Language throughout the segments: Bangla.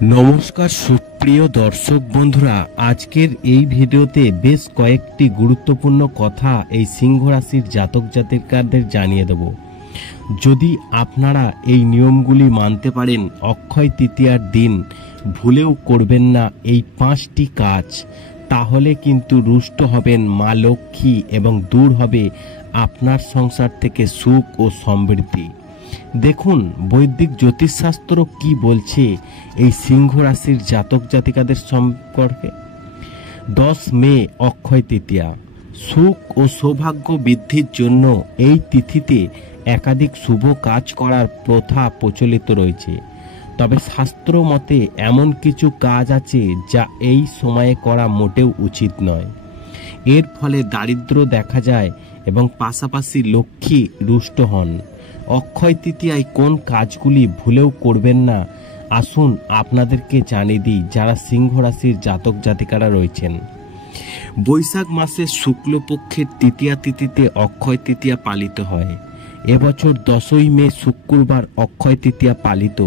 নমস্কার সুপ্রিয় দর্শক বন্ধুরা, আজকের এই ভিডিওতে বেশ কয়েকটি গুরুত্বপূর্ণ কথা এই সিংহ রাশির জাতক জাতিকাদের জানিয়ে দেব। যদি আপনারা এই নিয়মগুলি মানতে পারেন, অক্ষয় তৃতীয়ার দিন ভুলেও করবেন না এই 5টি কাজ, তাহলে কিন্তু রুষ্ট হবেন মা লক্ষ্মী এবং দূর হবে আপনার সংসার থেকে সুখ ও সমৃদ্ধি। দেখুন বৈদিক জ্যোতিষশাস্ত্র কি বলছে এই সিংহ রাশির জাতক জাতিকাদের সম্পর্কে। 10 মে অক্ষয় তৃতীয়া। সুখ ও সৌভাগ্য বৃদ্ধির জন্য এই তিথিতে একাধিক শুভ কাজ করার প্রথা প্রচলিত রয়েছে। তবে শাস্ত্র মতে এমন কিছু কাজ আছে যা এই সময়ে করা মোটেও উচিত নয়। এর ফলে দারিদ্র দেখা যায় এবং পাশাপাশি লক্ষ্মী রুষ্ট হন। অক্ষয় তৃতীয়ায় কোন কাজগুলি ভুলেও করবেন না, আসুন আপনাদেরকে জানিয়ে দিই যারা সিংহ রাশির জাতক জাতিকারা রয়েছেন। বৈশাখ মাসের শুক্লপক্ষের তৃতীয়া তিথিতে অক্ষয় তৃতীয়া পালিত হয়। এবছর 10ই মে শুক্রবার অক্ষয় তৃতীয়া পালিত।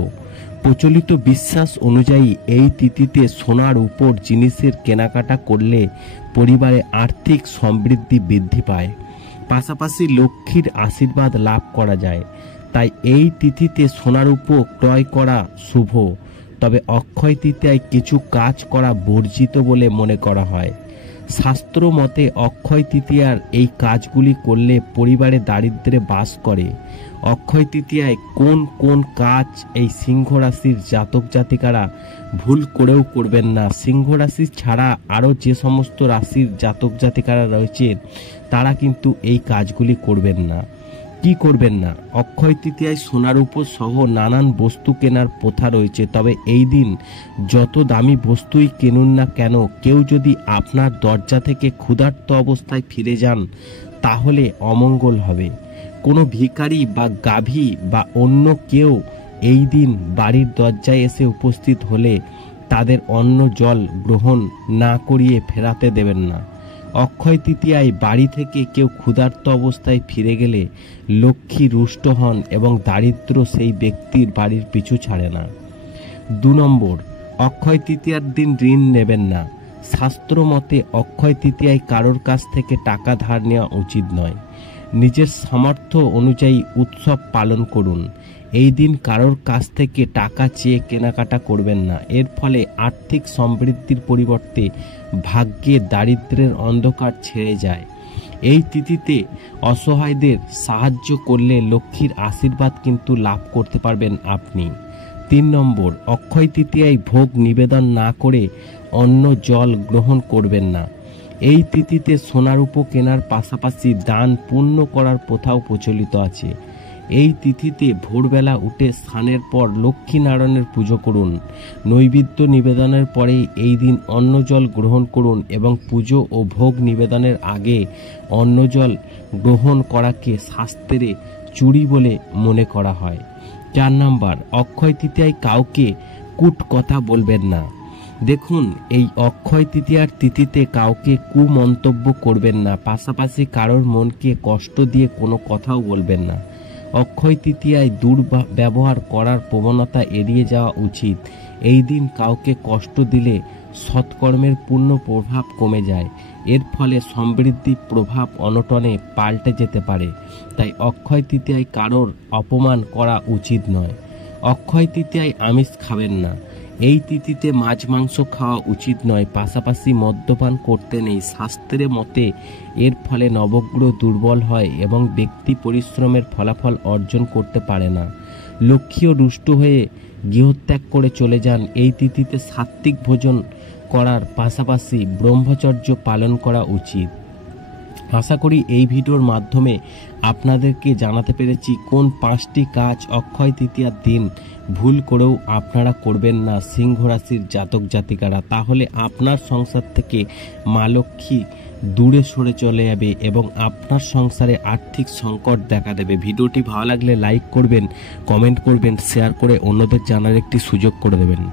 প্রচলিত বিশ্বাস অনুযায়ী এই তিথিতে সোনার উপর জিনিসের কেনাকাটা করলে পরিবারে আর্থিক সমৃদ্ধি বৃদ্ধি পায়, পাশাপাশি লক্ষ্মীর আশীর্বাদ লাভ করা যায়। তাই এই তিথিতে সোনার উপর ক্রয় করা শুভ। তবে অক্ষয় তৃতীয়ায় কিছু কাজ করা বর্জিত বলে মনে করা হয়। শাস্ত্র মতে অক্ষয় তৃতীয়ার এই কাজগুলি করলে পরিবারে দারিদ্র্যে বাস করে। অক্ষয় তৃতীয়ায় কোন কোন কাজ এই সিংহ রাশির জাতক জাতিকারা ভুল করেও করবেন না। সিংহ রাশি ছাড়া আরও যে সমস্ত রাশির জাতক জাতিকারা রয়েছেন তারা কিন্তু এই কাজগুলি করবেন না। কি করবেন না? অক্ষয় তৃতীয়ায় সোনার উপর সহ নানান বস্তু কেনার প্রথা রয়েছে। তবে এই দিন যত দামি বস্তুই কিনুন না কেন, কেউ যদি আপনার দরজা থেকে ক্ষুধার্ত অবস্থায় ফিরে যান তাহলে অমঙ্গল হবে। কোনো ভিখারি বা গাভী বা অন্য কেউ এই দিন বাড়ির দরজায় এসে উপস্থিত হলে তাদের অন্ন জল গ্রহণ না করিয়ে ফেরাতে দেবেন না। অক্ষয় তৃতীয়ায় বাড়ি থেকে কেউ ক্ষুধার্ত অবস্থায় ফিরে গেলে লক্ষ্মী রুষ্ট হন এবং দারিদ্র সেই ব্যক্তির বাড়ির পিছু ছাড়ে না। 2 নম্বর, অক্ষয় তৃতীয়ার দিন ঋণ নেবেন না। শাস্ত্র মতে অক্ষয় তৃতীয়ায় কারোর কাছ থেকে টাকা ধার নেওয়া উচিত নয়। নিজের সামর্থ্য অনুযায়ী উৎসব পালন করুন। এই দিন কারোর কাছ থেকে টাকা চেয়ে কেনাকাটা করবেন না। এর ফলে আর্থিক সমৃদ্ধির পরিবর্তে ভাগ্যে দারিদ্র্যের অন্ধকার ছেড়ে যায়। এই তিথিতে অসহায়দের সাহায্য করলে লক্ষ্মীর আশীর্বাদ কিন্তু লাভ করতে পারবেন আপনি। 3 নম্বর, অক্ষয় তৃতীয়ায় ভোগ নিবেদন না করে অন্ন জল গ্রহণ করবেন না। এই তিথিতে সোনার উপর কেনার পাশাপাশি দান পুণ্য করার প্রথাও প্রচলিত আছে। এই তিথিতে ভোরবেলা উঠে স্নানের পর লক্ষ্মীনারায়ণের পুজো করুন। নৈবেদ্য নিবেদনের পরে এই দিন অন্নজল গ্রহণ করুন এবং পুজো ও ভোগ নিবেদনের আগে অন্নজল গ্রহণ করাকে শাস্ত্রে চুরি বলে মনে করা হয়। 4 নম্বর, অক্ষয় তৃতীয়ায় কাউকে কূট কথা বলবেন না। দেখুন, এই অক্ষয় তৃতীয়ার তিথিতে কাউকে কুমন্তব্য করবেন না, পাশাপাশি কারোর মনকে কষ্ট দিয়ে কোনো কথাও বলবেন না। অক্ষয় তৃতীয়ায় দুর্ব্যবহার করার প্রবণতা এড়িয়ে যাওয়া উচিত। এই দিন কাউকে কষ্ট দিলে সৎকর্মের পূর্ণ প্রভাব কমে যায়। এর ফলে সমৃদ্ধি প্রভাব অনটনে পাল্টে যেতে পারে। তাই অক্ষয় তৃতীয়ায় কারোর অপমান করা উচিত নয়। অক্ষয় তৃতীয়ায় আমিষ খাবেন না। এই তিথিতে মাছ মাংস খাওয়া উচিত নয়, পাশাপাশি মদ্যপান করতে নেই। শাস্ত্রের মতে এর ফলে নবগ্রহ দুর্বল হয় এবং ব্যক্তি পরিশ্রমের ফলাফল অর্জন করতে পারে না। লক্ষ্মীও রুষ্ট হয়ে গৃহত্যাগ করে চলে যান। এই তিথিতে সাত্ত্বিক ভোজন করার পাশাপাশি ব্রহ্মচর্য পালন করা উচিত। আশা করি এই ভিডিওর মাধ্যমে আপনাদেরকে জানাতে পেরেছি কোন 5টি কাজ অক্ষয় তৃতীয়ার দিন ভুল করেও আপনারা করবেন না সিংহ রাশির জাতক জাতিকারা। তাহলে আপনার সংসার থেকে মা লক্ষ্মী দূরে সরে চলে যাবে এবং আপনার সংসারে আর্থিক সংকট দেখা দেবে। ভিডিওটি ভালো লাগলে লাইক করবেন, কমেন্ট করবেন, শেয়ার করে অন্যদের জানার একটি সুযোগ করে দেবেন।